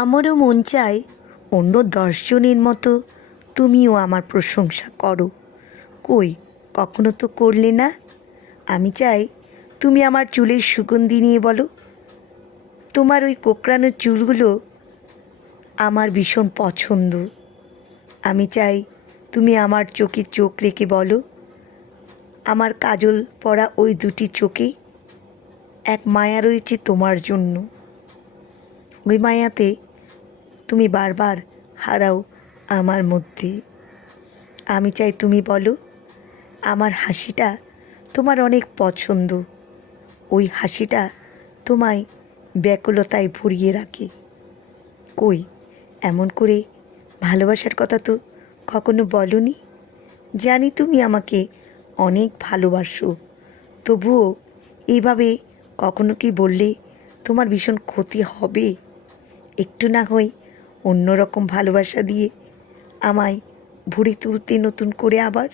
আমারও মন চায় অন্য দশজনের মতো তুমিও আমার প্রশংসা করো। কই, কখনো তো করলে না? আমি চাই তুমি আমার চুলের সুগন্ধি নিয়ে বলো। তোমার ওই কোকড়ানো চুলগুলো আমার ভীষণ পছন্দ। আমি চাই তুমি আমার চোখে চোখ রেখে বলো, আমার কাজল পরা ওই দুটি চোখে এক মায়া রয়েছে তোমার জন্য। ওই মায়াতে তুমি বারবার হারাও আমার মধ্যে। আমি চাই তুমি বলো, আমার হাসিটা তোমার অনেক পছন্দ। ওই হাসিটা তোমায় ব্যাকুলতায় ভরিয়ে রাখে। কই, এমন করে ভালোবাসার কথা তো কখনো বলনি? জানি তুমি আমাকে অনেক ভালোবাসো, তবুও এইভাবে কখনো কি বললে তোমার ভীষণ ক্ষতি হবে? একটু না হয় অন্যরকম ভালোবাসা দিয়ে আমায় ভরে তুলতে নতুন করে আবার